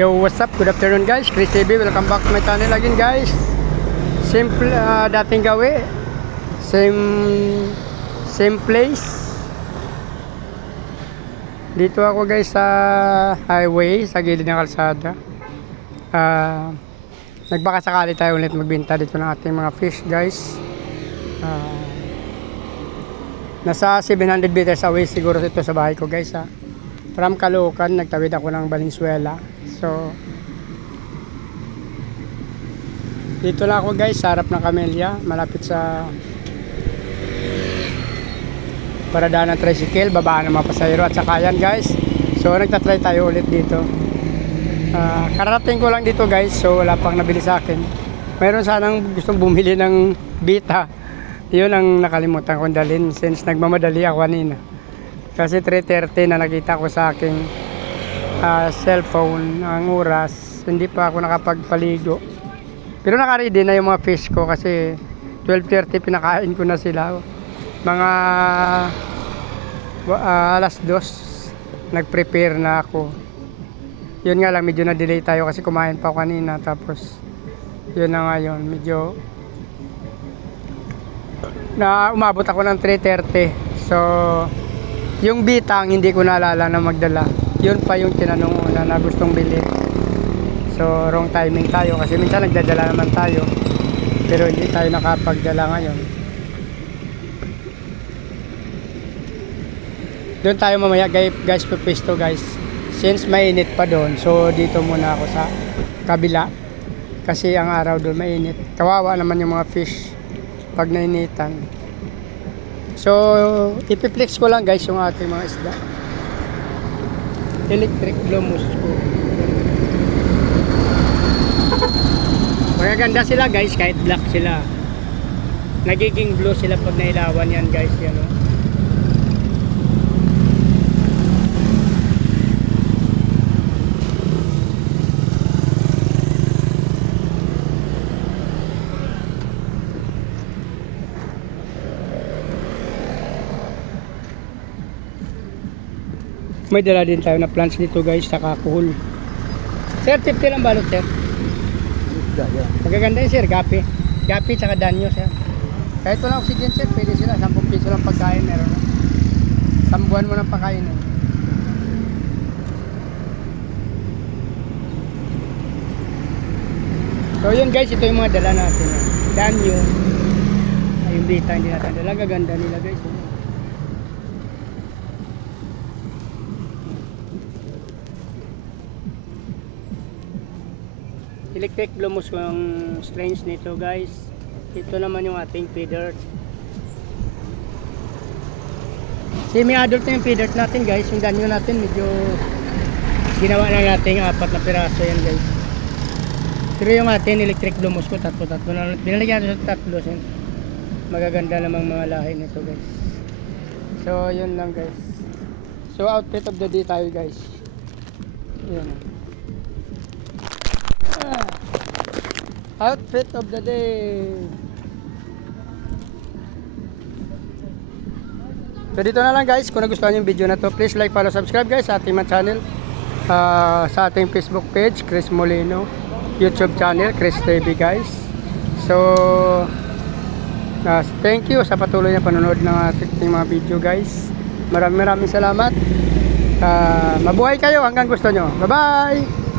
Yo, what's up? Good afternoon guys, Chris TV. Welcome back to my channel again guys. Simple, dating gawi. Same place. Dito ako guys sa highway, sa gilid ng kalsada. Nagbaka sakali tayo ulit magbenta dito ng ating mga fish guys. Nasa 700 meters away siguro ito sa bahay ko guys ha. From Caloocan, nagtawid ako ng Valenzuela. So dito lang ako guys sa harap ng Camellia, malapit sa paradaan ng tricycle, babaan ng mga pasahero at sakayan guys. So nagtatry tayo ulit dito. Kararating ko lang dito guys, so wala pang nabili sa akin. Mayroon sanang gustong bumili ng bita, yun ang nakalimutan kong dalhin since nagmamadali ako kanina. Kasi 3:30 na nakita ko sa aking cellphone ang oras, hindi pa ako nakapagpaligo. Pero naka-ready na yung mga fish ko kasi 12:30 pinakain ko na sila. Mga alas 2 nag-prepare na ako. Yun nga lang, medyo na-delay tayo kasi kumain pa ako kanina. Tapos yun na nga yun, medyo na umabot ako ng 3:30. So yung bitang hindi ko naalala na magdala. Yun pa yung tinanong ko na gustong bilhin. So wrong timing tayo kasi minsan nagdadala naman tayo pero hindi tayo nakapagdala ngayon. Doon tayo mamaya guys, pwesto guys, since mainit pa doon. So dito muna ako sa kabila kasi ang araw doon mainit. Kawawa naman yung mga fish pag nainitan. So ipiplex ko lang guys yung ating mga isda. Electric blue musco. Magaganda sila guys kahit black sila. Nagiging blue sila pag nailawan yan guys, yan o. May dala din tayo na plants dito guys, saka kuhol. Sir, 50 lang balot sir. Magaganda yun sir, gapi. Gapi saka danyo sir. Kahit walang oxygen sir, pwede sila. 10 piso lang pagkain, meron na. Sambuan mo ng pagkain. So yun guys, ito yung mga dala natin. Danyo. Yung bita hindi natin dala. Gaganda nila guys. Electric blue musco ang strange nito guys. Ito naman yung ating feeder. Semi-adult na yung feeder natin guys. Yung danyo natin medyo ginawa na natin 4 na piraso yan guys. Pero yung ating electric blue musco tatlo na. Binalagyan natin sa 3 since magaganda namang mga lahi nito guys. So yun lang guys. So outfit of the day tayo guys. Yan. Outfit of the day. So dito na lang guys. Kung nagustuhan yung video na to, please like, follow, subscribe guys sa ating channel, sa ating Facebook page Chris Molino, YouTube channel Chris TV guys. So thank you sa patuloy na panonood ng ating mga video guys. Maraming salamat. Mabuhay kayo hanggang gusto nyo. Bye bye.